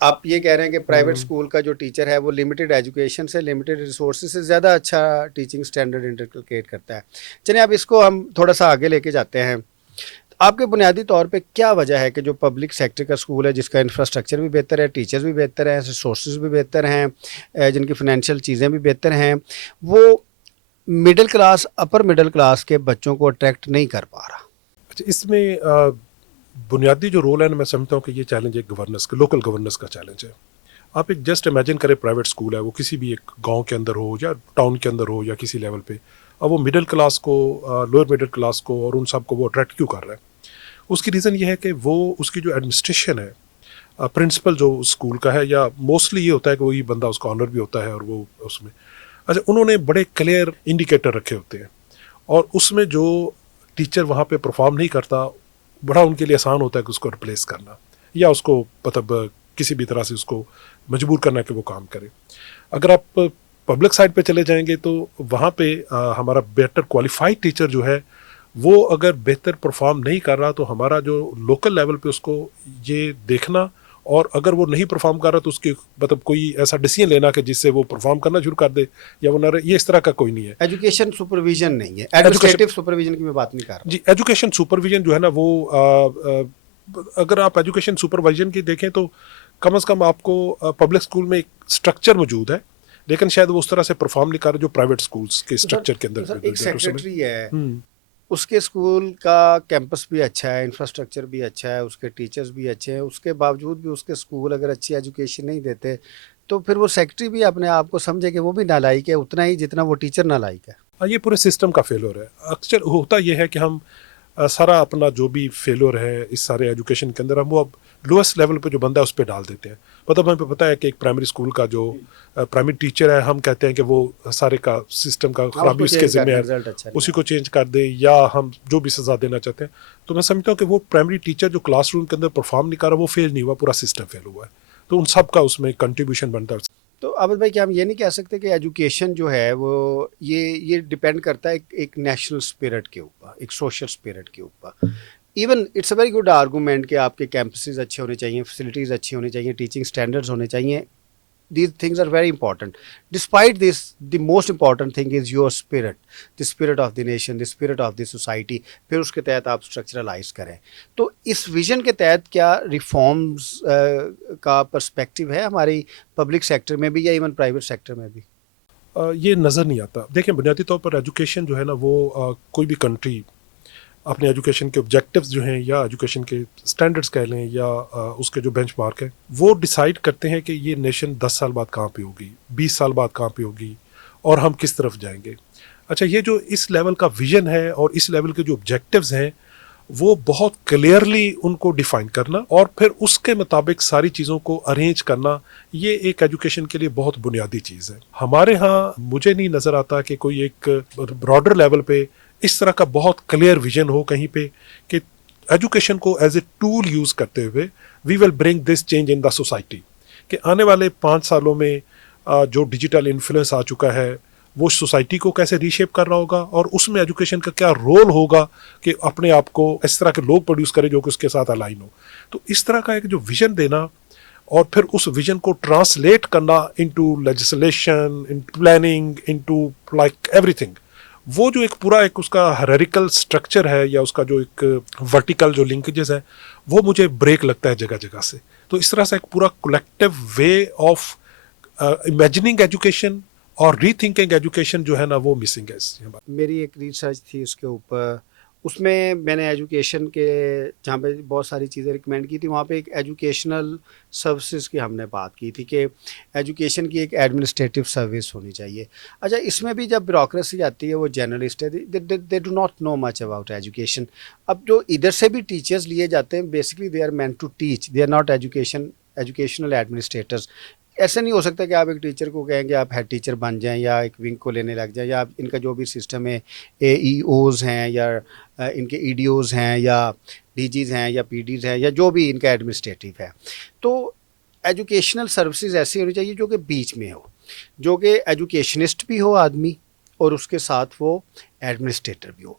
آپ یہ کہہ رہے ہیں کہ پرائیویٹ اسکول کا جو ٹیچر ہے وہ لمیٹڈ ایجوکیشن سے لمیٹڈ ریسورسز سے زیادہ اچھا ٹیچنگ اسٹینڈرڈ انٹرکلیٹ کرتا ہے. چلیں اب اس کو ہم تھوڑا سا آگے لے کے جاتے ہیں. آپ کے بنیادی طور پہ کیا وجہ ہے کہ جو پبلک سیکٹر کا اسکول ہے جس کا انفراسٹرکچر بھی بہتر ہے, ٹیچرز بھی بہتر ہیں, ریسورسز بھی بہتر ہیں, جن کی فنینشیل چیزیں بھی بہتر ہیں, وہ middle class upper middle class کے بچوں کو اٹریکٹ نہیں کر پا رہا؟ اچھا, اس میں بنیادی جو رول ہے نا, میں سمجھتا ہوں کہ یہ چیلنج ایک گورننس کا, لوکل گورننس کا چیلنج ہے. آپ ایک جسٹ امیجن کریں پرائیویٹ اسکول ہے, وہ کسی بھی ایک گاؤں کے اندر ہو یا ٹاؤن کے اندر ہو یا کسی لیول پہ, اب وہ مڈل کلاس کو, لوئر مڈل کلاس کو اور ان سب کو وہ اٹریکٹ کیوں کر رہا ہے؟ اس کی ریزن یہ ہے کہ وہ اس کی جو ایڈمنسٹریشن ہے, پرنسپل جو اسکول کا ہے, یا موسٹلی یہ ہوتا ہے کہ وہی بندہ اس کا آنر بھی ہوتا ہے اور وہ اس میں, اچھا انہوں نے بڑے کلیئر انڈیکیٹر رکھے ہوتے ہیں, اور اس میں جو ٹیچر وہاں پہ پرفارم نہیں کرتا, بڑا ان کے لیے آسان ہوتا ہے کہ اس کو ریپلیس کرنا, یا اس کو مطلب کسی بھی طرح سے اس کو مجبور کرنا کہ وہ کام کرے. اگر آپ پبلک سائڈ پہ چلے جائیں گے تو وہاں پہ ہمارا بیٹر کوالیفائڈ ٹیچر جو ہے وہ اگر بہتر پرفارم نہیں کر رہا, تو ہمارا جو لوکل لیول پہ اس کو یہ دیکھنا, اور اگر وہ نہیں پرفارم کر رہا تو اس کی مطلب کوئی ایسا ڈیسیژن لینا کہ جس سے وہ پرفارم کرنا شروع کر دے یا وہ نہ رہے, یہ اس طرح کا کوئی نہیں ہے. ایجوکیشن سپرویژن نہیں ہے, ایڈمنسٹریٹو سپرویژن کی میں بات نہیں کر رہا. جی, ایجوکیشن سپرویژن جو ہے نا وہ اگر آپ ایجوکیشن سپرویژن کی دیکھیں تو کم از کم آپ کو پبلک اسکول میں ایک اسٹرکچر موجود ہے, لیکن شاید وہ اس طرح سے پرفارم نہیں کر رہا جو پرائیویٹ اسکولس کے اسٹرکچر کے اندر. ایک سیکرٹری ہے, اس کے اسکول کا کیمپس بھی اچھا ہے, انفراسٹرکچر بھی اچھا ہے, اس کے ٹیچرز بھی اچھے ہیں, اس کے باوجود بھی اس کے اسکول اگر اچھی ایجوکیشن نہیں دیتے تو پھر وہ سیکرٹری بھی اپنے آپ کو سمجھے کہ وہ بھی نالائق ہے اتنا ہی جتنا وہ ٹیچر نالائق ہے. یہ پورے سسٹم کا فیلور ہے. اکثر ہوتا یہ ہے کہ ہم سارا اپنا جو بھی فیلور ہے اس سارے ایجوکیشن کے اندر, ہم وہ اب لوئسٹ لیول پہ جو بندہ ہے اس پہ ڈال دیتے ہیں. مطلب ہمیں پتہ ہے کہ ایک پرائمری اسکول کا جو پرائمری ٹیچر ہے, ہم کہتے ہیں کہ وہ سارے کا سسٹم کا خرابی اس کے ذمہ ہے, اسی کو چینج کر دے, یا ہم جو بھی سزا دینا چاہتے ہیں. تو میں سمجھتا ہوں کہ وہ پرائمری ٹیچر جو کلاس روم کے اندر پرفارم نہیں کر رہا, وہ فیل نہیں ہوا, پورا سسٹم فیل ہوا ہے. تو ان سب کا اس میں کنٹریبیوشن بنتا ہے. تو عابد بھائی, کیا ہم یہ نہیں کہہ سکتے کہ ایجوکیشن جو ہے وہ یہ ڈیپینڈ کرتا ہے ایک نیشنل اسپرٹ کے اوپر, ایک سوشل اسپرٹ کے اوپر؟ Even it's a very good argument کہ آپ کے کیمپسز اچھے ہونے چاہیے, فیسلٹیز اچھی ہونی چاہیے, ٹیچنگ اسٹینڈرڈز ہونے چاہیے. These things are very important. Despite this, the most important thing is your spirit, the spirit of the nation, the spirit of the society. پھر اس کے تحت آپ اسٹرکچرلائز کریں. تو اس ویژن کے تحت کیا ریفارمز کا پرسپیکٹیو ہے ہماری پبلک سیکٹر میں بھی یا ایون پرائیویٹ سیکٹر میں بھی؟ یہ نظر نہیں آتا. دیکھیں, بنیادی طور پر ایجوکیشن جو ہے نا وہ کوئی بھی کنٹری اپنے ایجوکیشن کے آبجیکٹیوز جو ہیں, یا ایجوکیشن کے اسٹینڈرڈس کہہ لیں, یا اس کے جو بینچ مارک ہے, وہ ڈیسائیڈ کرتے ہیں کہ یہ نیشن 10 سال بعد کہاں پہ ہوگی, 20 سال بعد کہاں پہ ہوگی, اور ہم کس طرف جائیں گے. اچھا, یہ جو اس لیول کا ویژن ہے اور اس لیول کے جو آبجیکٹیوز ہیں وہ بہت کلیئرلی ان کو ڈیفائن کرنا اور پھر اس کے مطابق ساری چیزوں کو ارینج کرنا, یہ ایک ایجوکیشن کے لیے بہت بنیادی چیز ہے. ہمارے ہاں مجھے نہیں نظر آتا کہ کوئی ایک براڈر لیول پہ اس طرح کا بہت کلیئر ویژن ہو کہیں پہ کہ ایجوکیشن کو ایز اے ٹول یوز کرتے ہوئے وی ول برنگ this change in the society, کہ آنے والے 5 سالوں میں جو ڈیجیٹل انفلوئنس آ چکا ہے وہ سوسائٹی کو کیسے ری شیپ کر رہا ہوگا, اور اس میں ایجوکیشن کا کیا رول ہوگا کہ اپنے آپ کو اس طرح کے لوگ پروڈیوس کرے جو کہ اس کے ساتھ الائن ہو. تو اس طرح کا ایک جو ویژن دینا اور پھر اس ویژن کو ٹرانسلیٹ کرنا into legislation, into planning, into like every thing, وہ جو ایک پورا ایک اس کا ہیرارکل سٹرکچر ہے یا اس کا جو ایک ورٹیکل جو لنکیجز ہے وہ مجھے بریک لگتا ہے جگہ جگہ سے. تو اس طرح سے ایک پورا collective way of imagining education اور ری تھنکنگ ایجوکیشن جو ہے نا وہ مسنگ ہے. میری ایک ریسرچ تھی اس کے اوپر, اس میں نے ایجوکیشن کے جہاں پہ بہت ساری چیزیں ریکمینڈ کی تھی, وہاں پہ ایک ایجوکیشنل سروسز کی ہم نے بات کی تھی کہ ایجوکیشن کی ایک ایڈمنسٹریٹو سروس ہونی چاہیے. اچھا, اس میں بھی جب بیوروکریسی آتی ہے وہ جرنلسٹ ہے, they do not know much about education. اب جو ادھر سے بھی ٹیچرز لیے جاتے ہیں basically they are meant to teach, they are not educational administrators. ایسا نہیں ہو سکتا کہ آپ ایک ٹیچر کو کہیں کہ آپ ہیڈ ٹیچر بن جائیں یا ایک ونگ کو لینے لگ جائیں, یا آپ ان کا جو بھی سسٹم ہے اے ای اوز ہیں یا ان کے ای ڈی اوز ہیں یا ڈی جیز ہیں یا پی ڈیز ہیں یا جو بھی ان کا ایڈمنسٹریٹو ہے. تو ایجوکیشنل سروسز ایسی ہونی چاہیے جو کہ بیچ میں ہو, جو کہ ایجوکیشنسٹ بھی ہو آدمی اور اس کے ساتھ وہ ایڈمنسٹریٹر بھی ہو.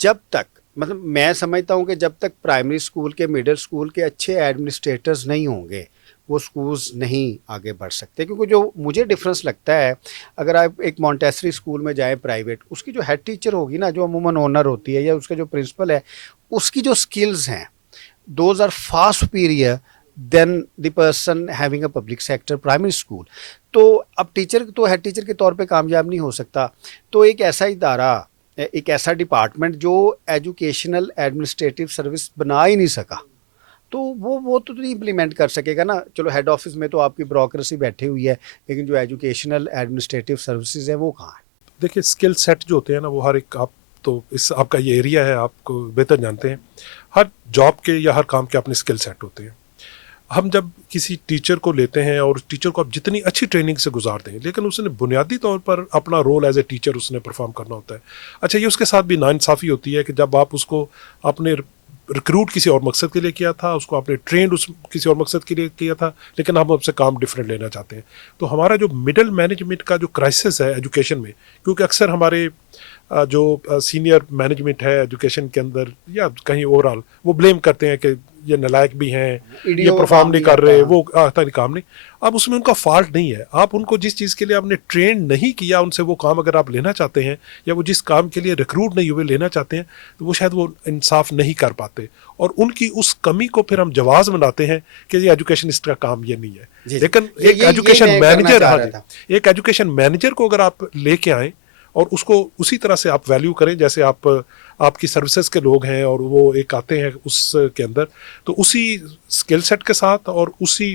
جب تک مطلب میں سمجھتا ہوں کہ جب تک پرائمری اسکول کے مڈل اسکول کے اچھے ایڈمنسٹریٹرز نہیں ہوں گے وہ اسکولز نہیں آگے بڑھ سکتے. کیونکہ جو مجھے ڈفرینس لگتا ہے, اگر آپ ایک مونٹیسری اسکول میں جائیں پرائیویٹ, اس کی جو ہیڈ ٹیچر ہوگی نا, جو عموماً اونر ہوتی ہے یا اس کا جو پرنسپل ہے, اس کی جو اسکلز ہیں those are far superior than the person having a public sector primary school. تو اب ٹیچر تو ہیڈ ٹیچر کے طور پہ کامیاب نہیں ہو سکتا. تو ایک ایسا ادارہ, ایک ایسا ڈپارٹمنٹ جو ایجوکیشنل ایڈمنسٹریٹو سروس بنا ہی نہیں سکا, تو وہ تو نہیں امپلیمنٹ کر سکے گا نا. چلو ہیڈ آفس میں تو آپ کی بیوروکریسی بیٹھی ہوئی ہے, لیکن جو ایجوکیشنل ایڈمنسٹریٹو سروسز ہیں وہ کہاں ہیں؟ دیکھیے اسکل سیٹ جو ہوتے ہیں نا, وہ ہر ایک, آپ تو اس آپ کا یہ ایریا ہے, آپ کو بہتر جانتے ہیں, ہر جاب کے یا ہر کام کے اپنے اسکل سیٹ ہوتے ہیں. ہم جب کسی ٹیچر کو لیتے ہیں اور ٹیچر کو آپ جتنی اچھی ٹریننگ سے گزار دیں, لیکن اس نے بنیادی طور پر اپنا رول ایز اے ٹیچر اس نے پرفارم کرنا ہوتا ہے. اچھا, یہ اس کے ساتھ بھی ناانصافی ہوتی ہے کہ جب آپ اس کو اپنے ریکروٹ کسی اور مقصد کے لیے کیا تھا, اس کو آپ نے ٹرینڈ اس کسی اور مقصد کے لیے کیا تھا, لیکن ہم اب سے کام ڈفرینٹ لینا چاہتے ہیں. تو ہمارا جو مڈل مینجمنٹ کا جو کرائسس ہے ایجوکیشن میں, کیونکہ اکثر ہمارے جو سینئر مینجمنٹ ہے ایجوکیشن کے اندر یا کہیں اوور آل, وہ بلیم کرتے ہیں کہ یہ نلائق بھی ہیں, یہ پرفارم نہیں کر رہے, وہ آتا نہیں کام نہیں. اب اس میں ان کا فالٹ نہیں ہے, آپ ان کو جس چیز کے لیے آپ نے ٹرین نہیں کیا, ان سے وہ کام اگر آپ لینا چاہتے ہیں, یا وہ جس کام کے لیے ریکروٹ نہیں ہوئے لینا چاہتے ہیں, تو وہ شاید وہ انصاف نہیں کر پاتے, اور ان کی اس کمی کو پھر ہم جواز بناتے ہیں کہ یہ ایجوکیشنسٹ کا کام یہ نہیں ہے. لیکن ایک ایجوکیشن مینیجر, ایک ایجوکیشن مینیجر کو اگر آپ لے کے آئیں اور اس کو اسی طرح سے آپ ویلیو کریں جیسے آپ کی سروسز کے لوگ ہیں, اور وہ ایک آتے ہیں اس کے اندر, تو اسی اسکل سیٹ کے ساتھ اور اسی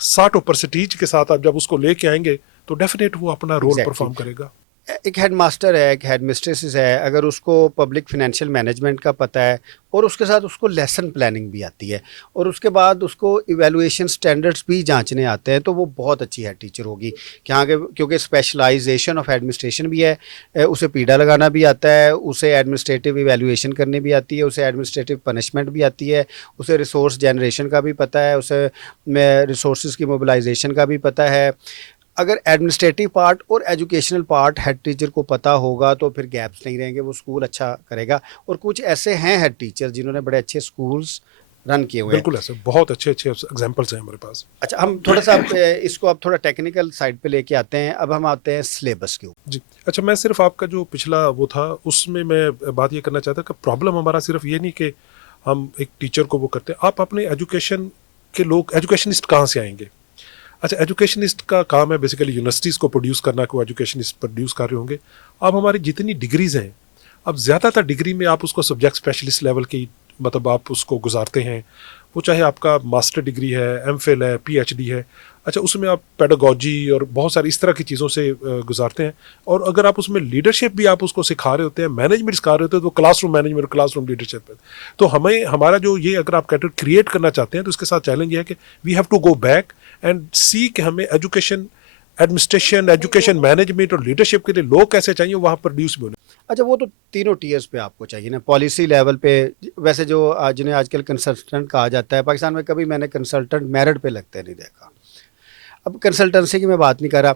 ساٹ و پرسٹیج کے ساتھ آپ جب اس کو لے کے آئیں گے تو ڈیفینیٹ وہ اپنا رول پرفارم کرے گا. ایک ہیڈ ماسٹر ہے, ایک ہیڈ مسٹریس ہے, اگر اس کو پبلک فنینشیل مینجمنٹ کا پتہ ہے اور اس کے ساتھ اس کو لیسن پلاننگ بھی آتی ہے, اور اس کے بعد اس کو ایویلویشن سٹینڈرڈز بھی جانچنے آتے ہیں, تو وہ بہت اچھی ہیڈ ٹیچر ہوگی. کیونکہ اسپیشلائزیشن آف ایڈمنسٹریشن بھی ہے, اسے پیڈا لگانا بھی آتا ہے, اسے ایڈمنسٹریٹو ایویلویشن کرنی بھی آتی ہے, اسے ایڈمنسٹریٹو پنشمنٹ بھی آتی ہے, اسے ریسورس جنریشن کا بھی پتہ ہے, اسے ریسورسز کی موبلائزیشن کا بھی پتہ ہے. اگر ایڈمنسٹریٹو پارٹ اور ایجوکیشنل پارٹ ہیڈ ٹیچر کو پتہ ہوگا تو پھر گیپس نہیں رہیں گے, وہ اسکول اچھا کرے گا. اور کچھ ایسے ہیں ہیڈ ٹیچر جنہوں نے بڑے اچھے اسکولز رن کیے ہوئے ہیں. بالکل ایسے بہت اچھے ایگزامپلس ہیں ہمارے پاس. اچھا, ہم تھوڑا سا اس کو اب تھوڑا ٹیکنیکل سائڈ پہ لے کے آتے ہیں. اب ہم آتے ہیں سلیبس کے اوپر. جی اچھا, میں صرف آپ کا جو پچھلا وہ تھا اس میں بات یہ کرنا چاہتا کہ پرابلم ہمارا صرف یہ نہیں کہ ہم ایک ٹیچر کو وہ کرتے ہیں, آپ اپنے ایجوکیشن کے لوگ ایجوکیشنسٹ کہاں سے آئیں گے. اچھا, ایجوکیشنسٹ کا کام ہے بیسیکلی یونیورسٹیز کو پروڈیوس کرنا, کو ایجوکیشنسٹ پروڈیوس کر رہے ہوں گے. اب ہماری جتنی ڈگریز ہیں, اب زیادہ تر ڈگری میں آپ اس کو سبجیکٹ اسپیشلسٹ لیول کی, مطلب آپ اس کو گزارتے ہیں, وہ چاہے آپ کا ماسٹر ڈگری ہے, ایم فل ہے, پی ایچ ڈی ہے. اچھا, اس میں آپ پیڈاگوجی اور بہت ساری اس طرح کی چیزوں سے گزارتے ہیں, اور اگر آپ اس میں لیڈرشپ بھی آپ اس کو سکھا رہے ہوتے ہیں, مینجمنٹ سکھا رہے ہوتے ہیں, تو class room management, class room leadership ہے. تو ہمارا جو یہ اگر آپ کیٹر کریٹ کرنا چاہتے ہیں تو اس کے ساتھ چیلنج یہ ہے کہ we have to go back and see کہ ہمیں ایجوکیشن ایڈمنسٹریشن, ایجوکیشن مینجمنٹ اور لیڈرشپ کے لیے لوگ کیسے چاہیے, وہاں پروڈیوس بھی ہونے. اچھا, وہ تو تینوں ٹیئرز پہ آپ کو چاہیے نا, پالیسی لیول پہ. ویسے جو جنہیں آج کل کنسلٹنٹ کہا جاتا ہے, پاکستان میں کبھی میں نے کنسلٹنٹ میرٹ پہ لگتے نہیں دیکھا. اب کنسلٹنسی کی میں بات نہیں کر رہا,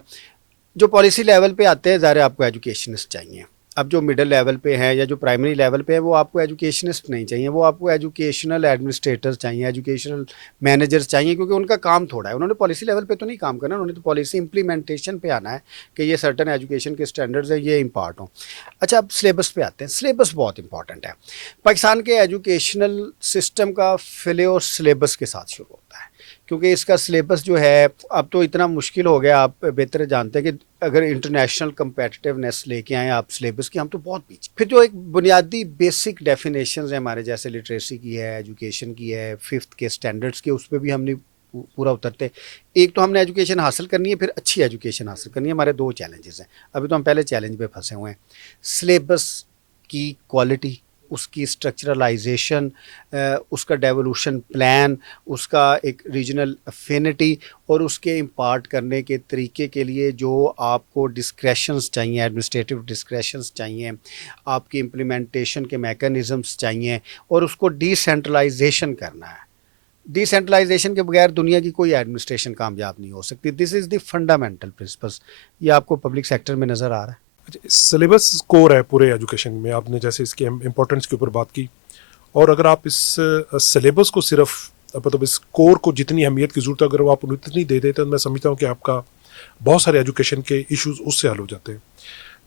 جو پالیسی لیول پہ آتے ہیں ظاہر آپ کو ایجوکیشنسٹ چاہیے. اب جو مڈل لیول پہ ہیں یا جو پرائمری لیول پہ ہیں, وہ آپ کو ایجوکیشنسٹ نہیں چاہیے, وہ آپ کو ایجوکیشنل ایڈمنسٹریٹرز چاہیے, ایجوکیشنل مینیجرز چاہیے, کیونکہ ان کا کام تھوڑا ہے. انہوں نے پالیسی لیول پہ تو نہیں کام کرنا, انہوں نے تو پالیسی امپلیمنٹیشن پہ آنا ہے کہ یہ سرٹن ایجوکیشن کے اسٹینڈرڈز ہیں, یہ امپارٹ ہوں. اچھا, اب سلیبس پہ آتے ہیں. سلیبس بہت امپورٹنٹ ہے. پاکستان کے ایجوکیشنل سسٹم کا فلیور سلیبس کے ساتھ شروع ہوتا ہے, کیونکہ اس کا سلیبس جو ہے اب تو اتنا مشکل ہو گیا. آپ بہتر جانتے ہیں کہ اگر انٹرنیشنل کمپیٹیٹیونیس لے کے آئیں آپ سلیبس کی, ہم تو بہت پیچھے. پھر جو ایک بنیادی بیسک ڈیفینیشنز ہیں ہمارے, جیسے لٹریسی کی ہے, ایجوکیشن کی ہے, ففتھ کے اسٹینڈرڈس کے, اس پہ بھی ہم نہیں پورا اترتے. ایک تو ہم نے ایجوکیشن حاصل کرنی ہے, پھر اچھی ایجوکیشن حاصل کرنی ہے. ہمارے دو چیلنجز ہیں. ابھی تو ہم پہلے چیلنج پہ پھنسے ہوئے ہیں. سلیبس کی کوالٹی, اس کی اسٹرکچرلائزیشن, اس کا ڈیولوشن پلان, اس کا ایک ریجنل افینٹی, اور اس کے امپارٹ کرنے کے طریقے کے لیے جو آپ کو ڈسکریشنز چاہیے, ایڈمنسٹریٹو ڈسکریشنز چاہیے, آپ کی امپلیمنٹیشن کے میکانزمز چاہیے, اور اس کو ڈی سینٹرلائزیشن کرنا ہے. ڈی سینٹرلائزیشن کے بغیر دنیا کی کوئی ایڈمنسٹریشن کامیاب نہیں ہو سکتی. دس از دی فنڈامنٹل پرنسپلس. یہ آپ کو پبلک سیکٹر میں نظر آ رہا ہے. سلیبس کور ہے پورے ایجوکیشن میں, آپ نے جیسے اس کی امپورٹنس کے اوپر بات کی, اور اگر آپ اس سلیبس کو صرف مطلب اس کور کو جتنی اہمیت کی ضرورت ہے اگر وہ آپ اتنی دے دیتے تو میں سمجھتا ہوں کہ آپ کا بہت سارے ایجوکیشن کے ایشوز اس سے حل ہو جاتے ہیں.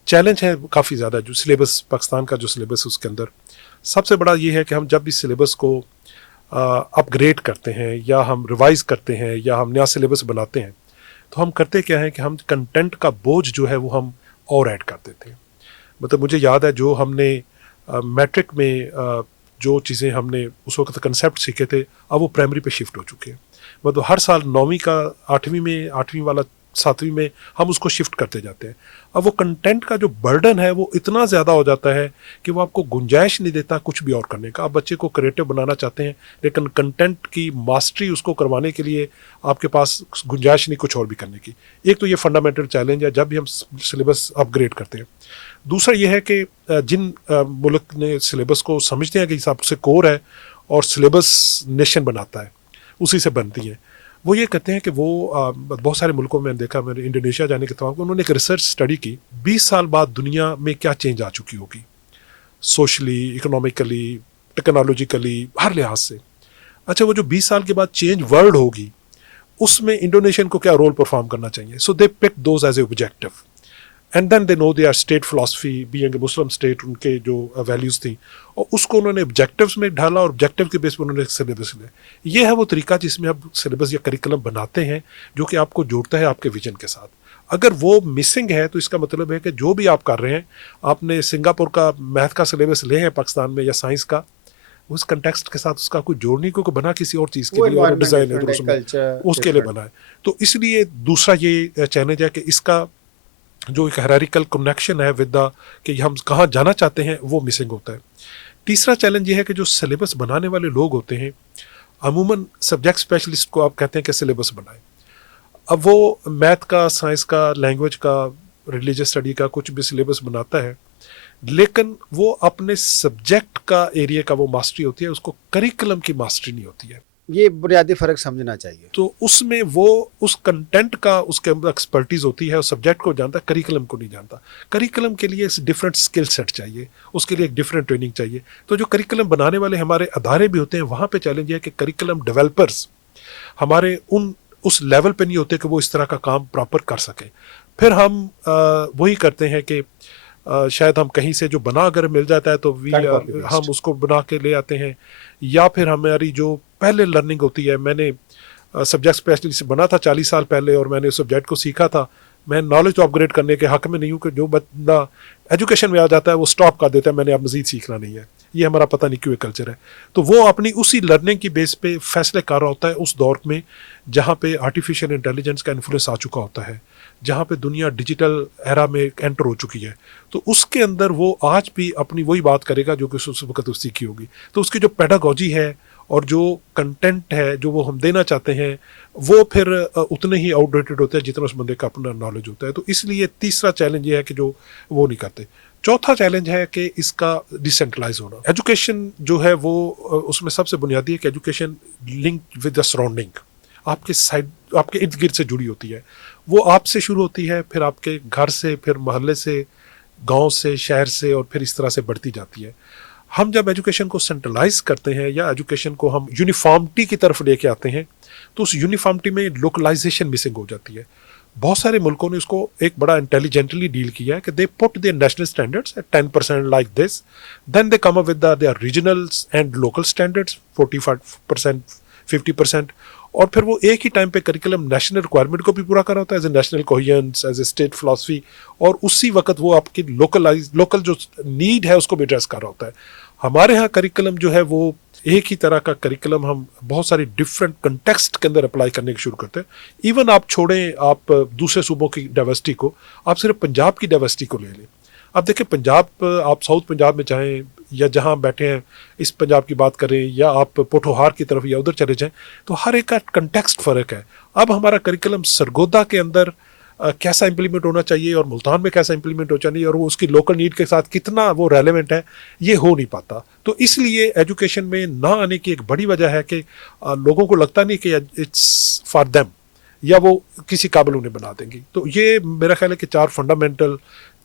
چیلنج ہے کافی زیادہ جو سلیبس پاکستان کا جو سلیبس ہے اس کے اندر سب سے بڑا یہ ہے کہ ہم جب بھی سلیبس کو اپ گریڈ کرتے ہیں یا ہم ریوائز کرتے ہیں یا ہم نیا سلیبس بناتے ہیں تو ہم کرتے کیا ہے کہ ہم کنٹینٹ کا بوجھ جو ہے وہ ہم اور ایڈ کر دیتے ہیں. مطلب مجھے یاد ہے جو ہم نے میٹرک میں جو چیزیں ہم نے اس وقت کنسیپٹ سیکھے تھے اب وہ پرائمری پہ شفٹ ہو چکے ہیں. مطلب ہر سال 9ویں کا 8ویں والا 7ویں میں ہم اس کو شفٹ کرتے جاتے ہیں. اب وہ کنٹینٹ کا جو برڈن ہے وہ اتنا زیادہ ہو جاتا ہے کہ وہ آپ کو گنجائش نہیں دیتا کچھ بھی اور کرنے کا. آپ بچے کو کریٹو بنانا چاہتے ہیں لیکن کنٹینٹ کی ماسٹری اس کو کروانے کے لیے آپ کے پاس گنجائش نہیں کچھ اور بھی کرنے کی. ایک تو یہ فنڈامنٹل چیلنج ہے جب بھی ہم سلیبس اپ گریڈ کرتے ہیں. دوسرا یہ ہے کہ جن ملک نے سلیبس کو سمجھتے ہیں کہ سب سے کور ہے اور سلیبس نیشن بناتا ہے اسی سے بنتی ہیں وہ یہ کہتے ہیں کہ وہ بہت سارے ملکوں میں دیکھا میں نے انڈونیشیا جانے کے توقع انہوں نے ایک ریسرچ اسٹڈی کی 20 سال بعد دنیا میں کیا چینج آ چکی ہوگی سوشلی اکنامکلی ٹیکنالوجیکلی ہر لحاظ سے. اچھا وہ جو 20 سال کے بعد چینج ورلڈ ہوگی اس میں انڈونیشین کو کیا رول پرفارم کرنا چاہیے. So they pick those as a objective and then they know they are state philosophy being a Muslim state ان کے جو ویلیوز تھیں اور اس کو انہوں نے آبجیکٹیوز میں ڈھالا اور آبجیکٹیو کے بیس پر انہوں نے سلیبس لیا. یہ ہے وہ طریقہ جس میں آپ سلیبس یا کریکولم بناتے ہیں جو کہ آپ کو جوڑتا ہے آپ کے ویژن کے ساتھ. اگر وہ مسنگ ہے تو اس کا مطلب ہے کہ جو بھی آپ کر رہے ہیں آپ نے سنگاپور کا میتھ کا سلیبس لے ہیں پاکستان میں یا سائنس کا اس کنٹیکسٹ کے ساتھ اس کا کوئی جوڑنے کو بنا کسی اور چیز کے لیے اور ڈیزائن اس کے لیے بنا ہے. تو اس لیے دوسرا یہ چیلنج ہے کہ اس کا جو ایک ہیرارکل کنیکشن ہے ود دا کہ ہم کہاں جانا چاہتے ہیں وہ مسنگ ہوتا ہے. تیسرا چیلنج یہ ہے کہ جو سلیبس بنانے والے لوگ ہوتے ہیں عموماً سبجیکٹ اسپیشلسٹ کو آپ کہتے ہیں کہ سلیبس بنائیں. اب وہ میتھ کا سائنس کا لینگویج کا ریلیجس اسٹڈی کا کچھ بھی سلیبس بناتا ہے لیکن وہ اپنے سبجیکٹ کا ایریا کا وہ ماسٹری ہوتی ہے اس کو کریکولم کی ماسٹری نہیں ہوتی ہے. یہ بنیادی فرق سمجھنا چاہیے. تو اس میں وہ اس کنٹینٹ کا اس کے اندر ایکسپرٹیز ہوتی ہے اور سبجیکٹ کو جانتا ہے کریکولم کو نہیں جانتا. کریکولم کے لیے ڈفرینٹ اسکل سیٹ چاہیے اس کے لیے ایک ڈفرینٹ ٹریننگ چاہیے. تو جو کریکولم بنانے والے ہمارے ادارے بھی ہوتے ہیں وہاں پہ چیلنج ہے کہ کریکولم ڈیولپرز ہمارے اس لیول پہ نہیں ہوتے کہ وہ اس طرح کا کام پراپر کر سکیں. پھر ہم وہی کرتے ہیں کہ شاید ہم کہیں سے جو بنا اگر مل جاتا ہے تو ہم اس کو بنا کے لے آتے ہیں یا پھر ہماری جو پہلے لرننگ ہوتی ہے. میں نے سبجیکٹ اسپیشلسٹ بنا تھا 40 سال پہلے اور میں نے اس سبجیکٹ کو سیکھا تھا. میں نالج تو اپ گریڈ کرنے کے حق میں نہیں ہوں کہ جو بندہ ایجوکیشن میں آ جاتا ہے وہ سٹاپ کر دیتا ہے میں نے اب مزید سیکھنا نہیں ہے. یہ ہمارا پتہ نہیں کیوں ایک کلچر ہے. تو وہ اپنی اسی لرننگ کی بیس پہ فیصلے کر رہا ہوتا ہے اس دور میں جہاں پہ آرٹیفیشیل انٹیلیجنس کا انفلوئنس آ چکا ہوتا ہے جہاں پہ دنیا ڈیجیٹل ایرا میں انٹر ہو چکی ہے. تو اس کے اندر وہ آج بھی اپنی وہی بات کرے گا جو کہ اس وقت اس سیکھی ہوگی. تو اس کی جو پیڈاگوجی ہے اور جو کنٹینٹ ہے جو وہ ہم دینا چاہتے ہیں وہ پھر اتنے ہی آؤٹ ڈیٹڈ ہوتے ہیں جتنا اس بندے کا اپنا نالج ہوتا ہے. تو اس لیے تیسرا چیلنج یہ ہے کہ جو وہ نہیں کرتے. چوتھا چیلنج ہے کہ اس کا ڈیسینٹرلائز ہونا. ایجوکیشن جو ہے وہ اس میں سب سے بنیادی ہے کہ education link with the surrounding آپ کے سائڈ آپ کے ارد گرد سے جڑی ہوتی ہے. وہ آپ سے شروع ہوتی ہے پھر آپ کے گھر سے پھر محلے سے گاؤں سے شہر سے اور پھر اس طرح سے بڑھتی جاتی ہے. ہم جب ایجوکیشن کو سینٹرلائز کرتے ہیں یا ایجوکیشن کو ہم یونیفارمٹی کی طرف لے کے آتے ہیں تو اس یونیفارمٹی میں لوکلائزیشن مسنگ ہو جاتی ہے. بہت سارے ملکوں نے اس کو ایک بڑا انٹیلیجنٹلی ڈیل کیا ہے کہ they put their national standards at 10% like this then they come up with their regional and local standards 45% 50% اور پھر وہ ایک ہی ٹائم پہ کریکولم نیشنل ریکوائرمنٹ کو بھی پورا کر رہا ہوتا ہے ایز اے نیشنل کوہینس ایز اے اسٹیٹ فلاسفی اور اسی وقت وہ آپ کی لوکل جو نیڈ ہے اس کو بھی ایڈریس کر رہا ہوتا ہے. ہمارے ہاں کریکولم جو ہے وہ ایک ہی طرح کا کریکولم ہم بہت ساری ڈفرینٹ کنٹیکسٹ کے اندر اپلائی کرنے کی شروع کرتے ہیں. ایون آپ چھوڑیں آپ دوسرے صوبوں کی ڈائیورسٹی کو آپ صرف پنجاب کی ڈائیورسٹی کو لے لیں. آپ دیکھیں پنجاب آپ ساؤتھ پنجاب میں چاہیں یا جہاں بیٹھے ہیں اس پنجاب کی بات کریں یا آپ پوٹھوہار کی طرف یا ادھر چلے جائیں تو ہر ایک کا کنٹیکسٹ فرق ہے. اب ہمارا کریکولم سرگودا کے اندر کیسا امپلیمنٹ ہونا چاہیے اور ملتان میں کیسا امپلیمنٹ ہونا چاہیے اور وہ اس کی لوکل نیڈ کے ساتھ کتنا وہ ریلیونٹ ہے یہ ہو نہیں پاتا. تو اس لیے ایجوکیشن میں نہ آنے کی ایک بڑی وجہ ہے کہ لوگوں کو لگتا نہیں کہ اٹس فار دیم یا وہ کسی قابل انہیں بنا دیں گی. تو یہ میرا خیال ہے کہ 4 فنڈامنٹل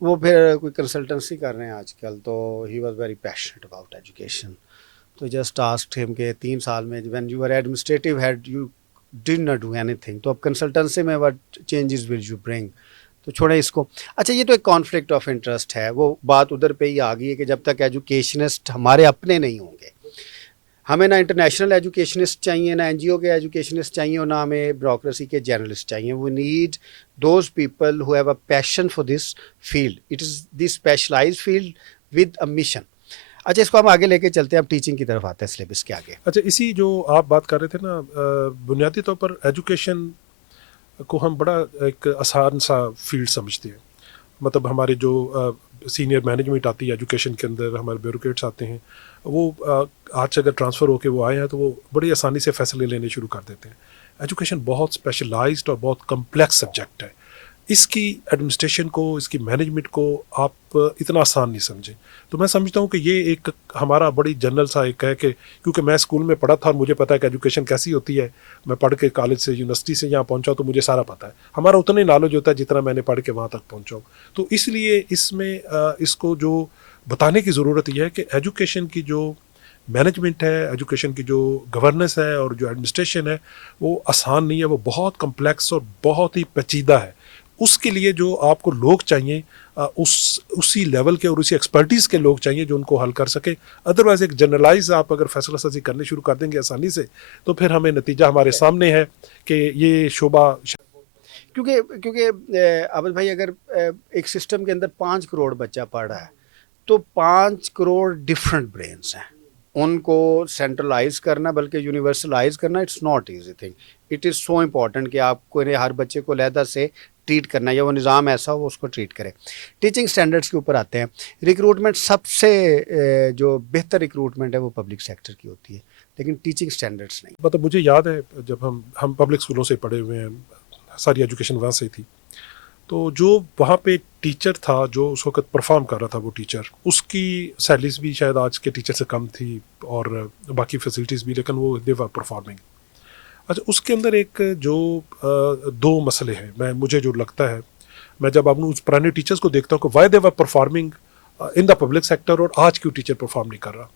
وہ پھر کوئی کنسلٹنسی کر رہے ہیں آج کل, تو he was very passionate about education. تو جسٹ آسکڈ ہم کہ 3 سال میں when you are administrative head you did not do anything, تو اب کنسلٹنسی میں what changes will you bring. تو چھوڑیں اس کو. اچھا, یہ تو ایک کانفلکٹ آف انٹرسٹ ہے, وہ بات ادھر پہ ہی آ گئی ہے کہ جب تک ایجوکیشنسٹ ہمارے اپنے نہیں ہوں گے, ہمیں نہ انٹرنیشنل ایجوکیشنسٹ چاہیے, نہ این جی او کے ایجوکیشنسٹ چاہیے, اور نہ ہمیں بیوروکریسی کے جرنلسٹ چاہیے. We need those people who have a passion for this field. It is the specialize field with a mission. اچھا, اس کو ہم آگے لے کے چلتے ہیں, اب ٹیچنگ کی طرف آتے ہیں سلیبس کے آگے. اچھا, اسی جو آپ بات کر رہے تھے نا, بنیادی طور پر ایجوکیشن کو ہم بڑا ایک آسان سا فیلڈ سمجھتے ہیں. مطلب ہمارے جو سینئر مینجمنٹ آتی ہے ایجوکیشن کے اندر, ہمارے بیوروکریٹس آتے ہیں, وہ آج اگر ٹرانسفر ہو کے وہ آئے ہیں تو وہ بڑی آسانی سے فیصلے لینے شروع کر دیتے ہیں. ایجوکیشن بہت اسپیشلائزڈ اور بہت کمپلیکس سبجیکٹ ہے. اس کی ایڈمنسٹریشن کو, اس کی مینجمنٹ کو آپ اتنا آسان نہیں سمجھیں. تو میں سمجھتا ہوں کہ یہ ایک ہمارا بڑی جنرل سا ایک ہے کہ کیونکہ میں اسکول میں پڑھا تھا اور مجھے پتا ہے کہ ایجوکیشن کیسی ہوتی ہے, میں پڑھ کے کالج سے یونیورسٹی سے یہاں پہنچا تو مجھے سارا پتہ ہے. ہمارا اتنا ہی نالج ہوتا ہے جتنا میں نے پڑھ کے وہاں تک پہنچا ہوں. تو اس لیے اس میں اس کو جو بتانے کی ضرورت یہ ہے کہ ایجوکیشن کی جو مینجمنٹ ہے, ایجوکیشن کی جو گورننس ہے اور جو ایڈمنسٹریشن ہے, وہ آسان نہیں ہے, وہ بہت کمپلیکس اور بہت ہی پیچیدہ ہے. اس کے لیے جو آپ کو لوگ چاہیے, اسی لیول کے اور اسی ایکسپرٹیز کے لوگ چاہیے جو ان کو حل کر سکے. ادروائز ایک جنرلائز آپ اگر فیصلہ سازی کرنے شروع کر دیں گے آسانی سے, تو پھر ہمیں نتیجہ ہمارے سامنے ہے کہ یہ شعبہ. کیونکہ عابد بھائی, اگر ایک سسٹم کے اندر 5 کروڑ بچہ پڑھ رہا ہے, تو 5 کروڑ ڈفرینٹ برینس ہیں. ان کو سینٹرلائز کرنا بلکہ یونیورسلائز کرنا, it's not easy thing. It is so important کہ آپ کو ہر بچے کو علیحدہ سے ٹریٹ کرنا, یا وہ نظام ایسا ہو اس کو ٹریٹ کرے. ٹیچنگ سٹینڈرڈس کے اوپر آتے ہیں. ریکروٹمنٹ سب سے جو بہتر ریکروٹمنٹ ہے وہ پبلک سیکٹر کی ہوتی ہے, لیکن ٹیچنگ سٹینڈرڈس نہیں. مطلب مجھے یاد ہے جب ہم پبلک اسکولوں سے پڑھے ہوئے ہیں, ساری ایجوکیشن وہاں سے تھی, تو جو وہاں پہ ٹیچر تھا جو اس وقت پرفارم کر رہا تھا, وہ ٹیچر, اس کی سیلریز بھی شاید آج کے ٹیچر سے کم تھی اور باقی فیسلٹیز بھی, لیکن وہ دے ور پرفارمنگ. اچھا, اس کے اندر ایک جو 2 مسئلے ہیں مجھے جو لگتا ہے, میں جب اپنے اس پرانے ٹیچرز کو دیکھتا ہوں کہ why they were performing in the public sector, اور آج کیوں ٹیچر پرفارم نہیں کر رہا.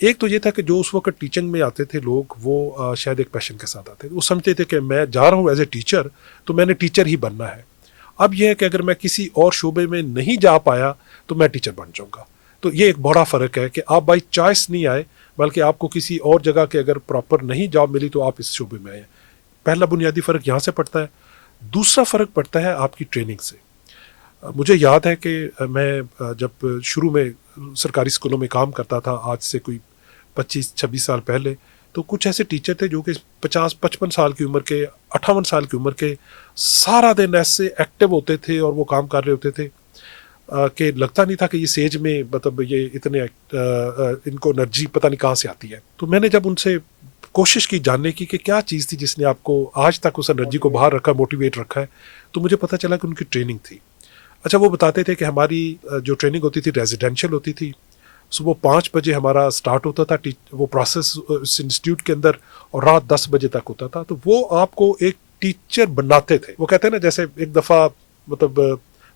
ایک تو یہ تھا کہ جو اس وقت ٹیچنگ میں آتے تھے لوگ, وہ شاید ایک پیشن کے ساتھ آتے تھے. وہ سمجھتے تھے کہ میں جا رہا ہوں ایز اے ٹیچر, تو میں نے ٹیچر ہی بننا ہے. اب یہ ہے کہ اگر میں کسی اور شعبے میں نہیں جا پایا تو میں ٹیچر بن جاؤں گا. تو یہ ایک بڑا فرق ہے کہ آپ بائی چوائس نہیں آئے, بلکہ آپ کو کسی اور جگہ کے اگر پراپر نہیں جاب ملی تو آپ اس شعبے میں آئے. پہلا بنیادی فرق یہاں سے پڑتا ہے. دوسرا فرق پڑتا ہے آپ کی ٹریننگ سے. مجھے یاد ہے کہ میں جب شروع میں سرکاری اسکولوں میں کام کرتا تھا, آج سے کوئی 25-26 سال پہلے, تو کچھ ایسے ٹیچر تھے جو کہ 50-55 سال کی عمر کے, 58 سال کی عمر کے, سارا دن ایسے ایکٹیو ہوتے تھے اور وہ کام کر رہے ہوتے تھے کہ لگتا نہیں تھا کہ یہ سیج میں, مطلب یہ اتنے ان کو انرجی پتہ نہیں کہاں سے آتی ہے. تو میں نے جب ان سے کوشش کی جاننے کی کہ کیا چیز تھی جس نے آپ کو آج تک اس انرجی کو باہر رکھا, موٹیویٹ رکھا ہے, تو مجھے پتہ چلا کہ ان کی ٹریننگ تھی. اچھا, وہ بتاتے تھے کہ ہماری جو ٹریننگ ہوتی تھی ریزیڈینشیل ہوتی تھی. صبح 5 بجے ہمارا سٹارٹ ہوتا تھا وہ پروسیس اس انسٹیٹیوٹ کے اندر, اور رات 10 بجے تک ہوتا تھا. تو وہ آپ کو ایک ٹیچر بناتے تھے. وہ کہتے ہیں نا جیسے ایک دفعہ مطلب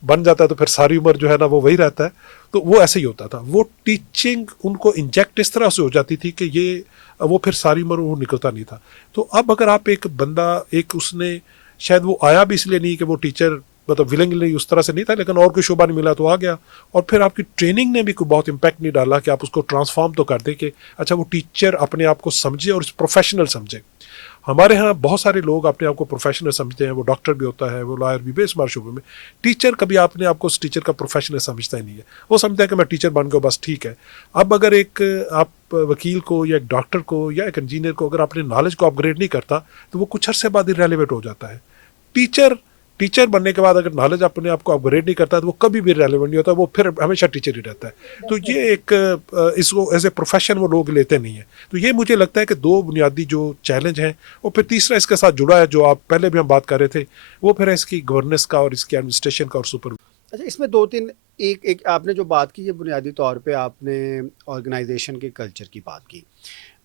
بن جاتا ہے تو پھر ساری عمر جو ہے نا وہ وہی رہتا ہے, تو وہ ایسے ہی ہوتا تھا. وہ ٹیچنگ ان کو انجیکٹ اس طرح سے ہو جاتی تھی کہ یہ وہ پھر ساری عمر وہ نکلتا نہیں تھا. تو اب اگر آپ ایک بندہ, ایک اس نے شاید وہ آیا بھی اس لیے نہیں کہ وہ ٹیچر مطلب ولنگلی اس طرح سے نہیں تھا, لیکن اور کوئی شعبہ نہیں ملا تو آ گیا, اور پھر آپ کی ٹریننگ نے بھی کوئی بہت امپیکٹ نہیں ڈالا کہ آپ اس کو ٹرانسفارم تو کر دیں کہ اچھا وہ ٹیچر اپنے آپ کو سمجھے اور پروفیشنل سمجھے. ہمارے ہاں بہت سارے لوگ اپنے آپ کو پروفیشنل سمجھتے ہیں, وہ ڈاکٹر بھی ہوتا ہے, وہ لائر بھی, بے شمار شعبے میں. ٹیچر کبھی اپنے آپ کو اس ٹیچر کا پروفیشنل سمجھتا ہی نہیں ہے. وہ سمجھتا ہے کہ میں ٹیچر بن گیا بس ٹھیک ہے. اب اگر ایک آپ وکیل کو یا ایک ڈاکٹر کو یا ایک انجینئر کو اگر اپنے نالج کو اپ گریڈ نہیں کرتا تو وہ کچھ عرصے بعد ریلیویٹ ہو جاتا ہے. ٹیچر بننے کے بعد اگر نالج اپنے آپ کو اپ گریڈ نہیں کرتا تو وہ کبھی بھی ریلیونٹ نہیں ہوتا, وہ پھر ہمیشہ ٹیچر ہی رہتا ہے. تو یہ ایک اس کو ایز اے پروفیشن وہ لوگ لیتے نہیں ہیں. تو یہ مجھے لگتا ہے کہ 2 بنیادی جو چیلنج ہیں, اور پھر تیسرا اس کے ساتھ جڑا ہے جو آپ پہلے بھی ہم بات کر رہے تھے, وہ پھر ہے اس کی گورننس کا اور اس کی ایڈمنسٹریشن کا اور سپر. اچھا, اس میں 2-3 ایک آپ نے جو بات کی ہے بنیادی طور پہ آپ نے آرگنائزیشن کے کلچر کی بات کی.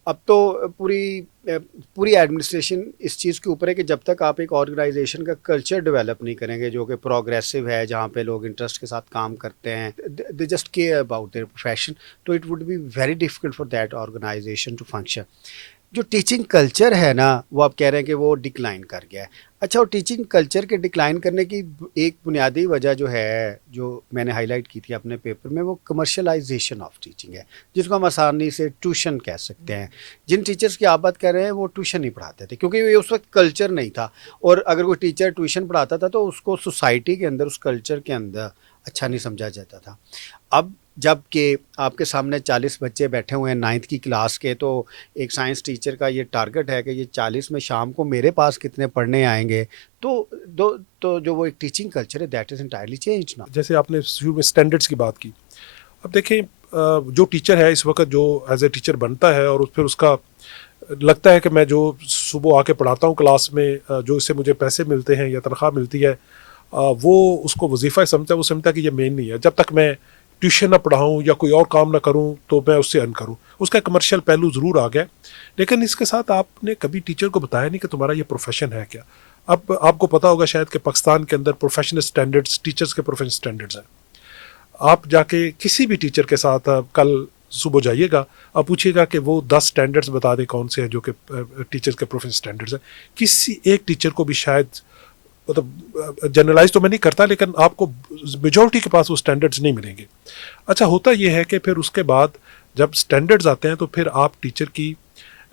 اب تو پوری ایڈمنسٹریشن اس چیز کے اوپر ہے کہ جب تک آپ ایک آرگنائزیشن کا کلچر ڈیولپ نہیں کریں گے جو کہ پروگریسو ہے، جہاں پہ لوگ انٹرسٹ کے ساتھ کام کرتے ہیں، they just care about their profession, تو it would be very difficult for that organization to function. جو ٹیچنگ کلچر ہے نا، وہ آپ کہہ رہے ہیں کہ وہ ڈکلائن کر گیا ہے. اچھا، اور ٹیچنگ کلچر کے ڈکلائن کرنے کی ایک بنیادی وجہ جو ہے، جو میں نے ہائی لائٹ کی تھی اپنے پیپر میں، وہ کمرشلائزیشن آف ٹیچنگ ہے، جس کو ہم آسانی سے ٹیوشن کہہ سکتے ہیں. جن ٹیچرز کی آپ بات کر رہے ہیں وہ ٹیوشن نہیں پڑھاتے تھے، کیونکہ یہ اس وقت کلچر نہیں تھا. اور اگر کوئی ٹیچر ٹیوشن پڑھاتا تھا تو اس کو سوسائٹی کے اندر، اس کلچر کے اندر اچھا نہیں سمجھا جاتا تھا. اب جب کہ آپ کے سامنے 40 بچے بیٹھے ہوئے ہیں 9th کی کلاس کے، تو ایک سائنس ٹیچر کا یہ ٹارگٹ ہے کہ یہ 40 میں شام کو میرے پاس کتنے پڑھنے آئیں گے. تو جو وہ ایک ٹیچنگ کلچر ہے، دیٹ از انٹائرلی چینج نا. جیسے آپ نے شروع میں اسٹینڈرڈس کی بات کی، اب دیکھیں جو ٹیچر ہے اس وقت، جو ایز اے ٹیچر بنتا ہے اور پھر اس کا لگتا ہے کہ میں جو صبح آ کے پڑھاتا ہوں کلاس میں، جو اس سے مجھے پیسے ملتے ہیں یا تنخواہ ملتی ہے، وہ اس کو وظیفہ سمجھتا ہے، وہ سمجھتا ہے کہ یہ مین نہیں ہے. جب تک میں ٹیوشن نہ پڑھاؤں یا کوئی اور کام نہ کروں تو میں اس سے ارن کروں. اس کا کمرشل پہلو ضرور آ گیا، لیکن اس کے ساتھ آپ نے کبھی ٹیچر کو بتایا نہیں کہ تمہارا یہ پروفیشن ہے کیا. اب آپ کو پتا ہوگا شاید کہ پاکستان کے اندر پروفیشنل سٹینڈرڈز، ٹیچرز کے پروفیشنل سٹینڈرڈز ہیں. آپ جا کے کسی بھی ٹیچر کے ساتھ کل صبح جائیے گا، آپ پوچھیے گا کہ وہ 10 سٹینڈرڈز بتا دیں کون سے ہیں جو کہ ٹیچرز کے پروفیشنل سٹینڈرڈز ہیں. کسی ایک ٹیچر کو بھی شاید، مطلب جنرلائز تو میں نہیں کرتا، لیکن آپ کو میجورٹی کے پاس وہ سٹینڈرڈز نہیں ملیں گے. اچھا، ہوتا یہ ہے کہ پھر اس کے بعد جب سٹینڈرڈز آتے ہیں تو پھر آپ ٹیچر کی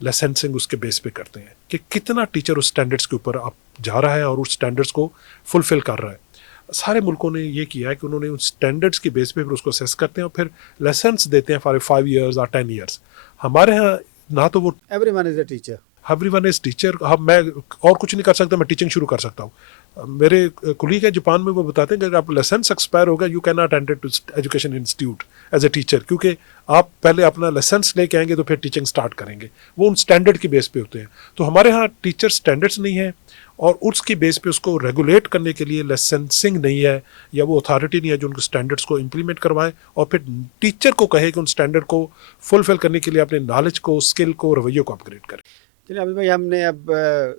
لائسنسنگ اس کے بیس پہ کرتے ہیں کہ کتنا ٹیچر اس سٹینڈرڈز کے اوپر آپ جا رہا ہے اور اس سٹینڈرڈز کو فلفل کر رہا ہے. سارے ملکوں نے یہ کیا ہے کہ انہوں نے ان سٹینڈرڈز کی بیس پہ پھر اس کو اسیس کرتے ہیں اور پھر لائسنس دیتے ہیں فار 5 ایئرز اور 10 ایئرز. ہمارے ہاں نہ تو وہ every one is a teacher. Every one is teacher. میں اور کچھ نہیں کر سکتا، میں ٹیچنگ شروع کر سکتا ہوں. میرے کولیگ ہیں جاپان میں، وہ بتاتے ہیں کہ اگر آپ لائسنس ایکسپائر ہوگا، you can not enter to education institute as a teacher, کیونکہ آپ پہلے اپنا لائسنس لے کے آئیں گے تو پھر ٹیچنگ سٹارٹ کریں گے. وہ ان سٹینڈرڈ کی بیس پہ ہوتے ہیں. تو ہمارے ہاں ٹیچر سٹینڈرڈس نہیں ہیں، اور اس کی بیس پہ اس کو ریگولیٹ کرنے کے لیے لائسنسنگ نہیں ہے، یا وہ اتھارٹی نہیں ہے جو ان کے سٹینڈرڈس کو امپلیمنٹ کروائے اور پھر ٹیچر کو کہے کہ ان سٹینڈرڈ کو فلفل کرنے کے لیے اپنے نالج کو، اسکل کو، رویوں کو اپگریڈ کرے. چلیے ابھی بھائی، ہم نے اب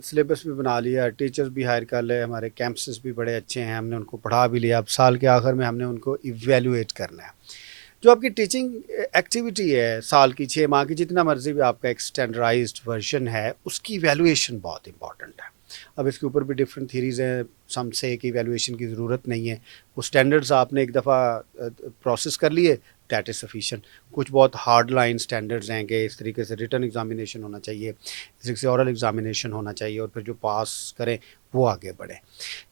سلیبس بھی بنا لیا، ٹیچرز بھی ہائر کر لے، ہمارے کیمپسز بھی بڑے اچھے ہیں، ہم نے ان کو پڑھا بھی لیا. اب سال کے آخر میں ہم نے ان کو ایویلویٹ کرنا ہے. جو آپ کی ٹیچنگ ایکٹیویٹی ہے سال کی 6 ماہ کی، جتنا مرضی بھی آپ کا ایک اسٹینڈرڈائزڈ ورژن ہے، اس کی ایویلویشن بہت امپورٹنٹ ہے. اب اس کے اوپر بھی ڈفرینٹ تھیریز ہیں. سم سے کہ ایویلویشن کی ضرورت نہیں ہے، وہ اسٹینڈرڈز آپ نے ایک دفعہ پروسیس کر لیے، دیٹ از سفیشینٹ. کچھ بہت ہارڈ لائن اسٹینڈرڈز ہیں کہ اس طریقے سے ریٹن ایگزامینیشن ہونا چاہیے، اس طریقے سے اورل ایگزامینیشن ہونا چاہیے، اور پھر جو پاس کریں وہ آگے بڑھیں.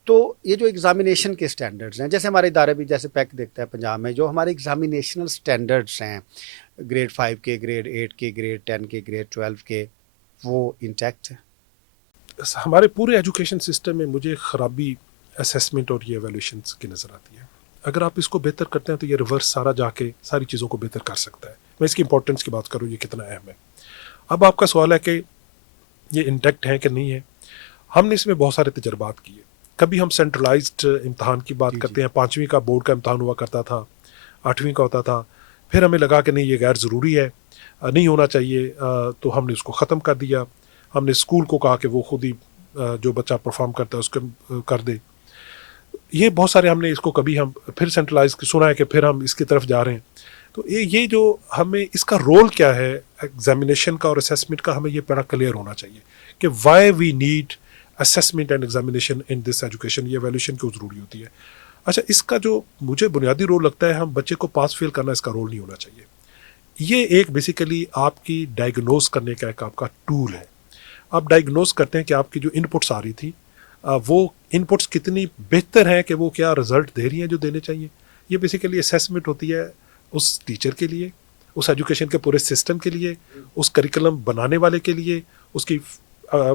تو یہ جو ایگزامینیشن کے اسٹینڈرڈز ہیں، جیسے ہمارے ادارے بھی، جیسے پیک دیکھتا ہے پنجاب میں، جو ہمارے ایگزامینیشنل اسٹینڈرڈز ہیں گریڈ 5 کے، گریڈ 8 کے، گریڈ 10 کے، گریڈ 12 کے، وہ انٹیکٹ ہیں. ہمارے پورے ایجوکیشن سسٹم میں مجھے خرابی اسیسمنٹ اور یہ ایویلویشنس کی نظر آتی ہے. اگر آپ اس کو بہتر کرتے ہیں تو یہ ریورس سارا جا کے ساری چیزوں کو بہتر کر سکتا ہے. میں اس کی امپورٹنس کی بات کروں، یہ کتنا اہم ہے. اب آپ کا سوال ہے کہ یہ انٹیکٹ ہے کہ نہیں ہے. ہم نے اس میں بہت سارے تجربات کیے. کبھی ہم سینٹرلائزڈ امتحان کی بات کرتے ہیں، 5ویں کا بورڈ کا امتحان ہوا کرتا تھا، 8ویں کا ہوتا تھا. پھر ہمیں لگا کہ نہیں، یہ غیر ضروری ہے، نہیں ہونا چاہیے، تو ہم نے اس کو ختم کر دیا. ہم نے اسکول کو کہا کہ وہ خود ہی جو بچہ پرفارم کرتا ہے اس کو کر دے. یہ بہت سارے ہم نے اس کو، کبھی ہم پھر سینٹرلائز سنا ہے کہ پھر ہم اس کی طرف جا رہے ہیں. تو یہ جو ہمیں اس کا رول کیا ہے ایگزامینیشن کا اور اسیسمنٹ کا، ہمیں یہ بڑا کلیئر ہونا چاہیے کہ why we need assessment and examination in this education. یہ ایویلویشن کیوں ضروری ہوتی ہے. اچھا، اس کا جو مجھے بنیادی رول لگتا ہے، ہم بچے کو پاس فیل کرنا اس کا رول نہیں ہونا چاہیے. یہ ایک بیسیکلی آپ کی ڈائگنوز کرنے کا ایک آپ کا ٹول ہے. آپ ڈائگنوز کرتے ہیں کہ آپ کی جو ان پٹس آ رہی تھی، وہ ان پٹس کتنی بہتر ہیں کہ وہ کیا رزلٹ دے رہی ہیں جو دینے چاہیے. یہ بیسیکلی اسیسمنٹ ہوتی ہے اس ٹیچر کے لیے، اس ایجوکیشن کے پورے سسٹم کے لیے، اس کریکلم بنانے والے کے لیے، اس کی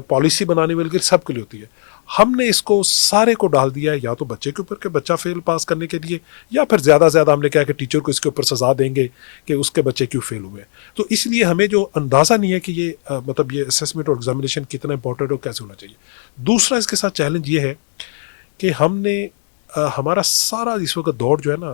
پالیسی بنانے والے کے لیے، سب کے لیے ہوتی ہے. ہم نے اس کو سارے کو ڈال دیا ہے یا تو بچے کے اوپر کہ بچہ فیل پاس کرنے کے لیے، یا پھر زیادہ زیادہ ہم نے کہا کہ ٹیچر کو اس کے اوپر سزا دیں گے کہ اس کے بچے کیوں فیل ہوئے. تو اس لیے ہمیں جو اندازہ نہیں ہے کہ یہ مطلب یہ اسیسمنٹ اور ایگزامینیشن کتنا امپورٹنٹ اور کیسے ہونا چاہیے. دوسرا اس کے ساتھ چیلنج یہ ہے کہ ہم نے ہمارا سارا اس وقت دور جو ہے نا،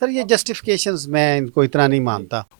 سر یہ جسٹیفیکیشنز میں ان کو اتنا نہیں مانتا.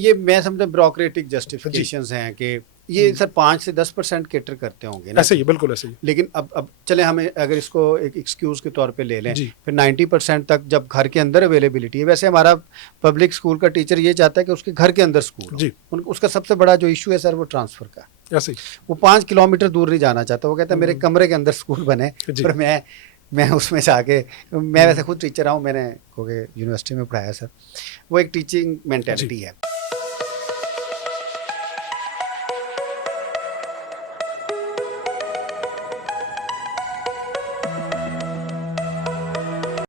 یہ میں سمجھتا بیوروکریٹک جسٹیفیکیشنز ہیں کہ یہ سر 5 سے 10% کیٹر کرتے ہوں گے نا. ایسے ہی بالکل ایسے ہی لیکن اب چلے ہمیں اگر اس کو ایک ایکسکیوز کے طور پہ لے لیں جی پھر 90% تک جب گھر کے اندر اویلیبلٹی ہے. ویسے ہمارا پبلک اسکول کا ٹیچر یہ چاہتا ہے کہ اس کے گھر کے اندر اسکول ہو. جی اس کا سب سے بڑا جو ایشو ہے سر وہ ٹرانسفر کا. ایسے ہی وہ 5 کلومیٹر دور نہیں جانا چاہتا. وہ کہتا ہے میرے کمرے کے اندر اسکول بنے جی پر میں اس میں جا کے میں ویسے خود ٹیچر ہوں, میں نے یونیورسٹی میں پڑھایا سر. وہ ایک ٹیچنگ مینٹیلٹی ہے.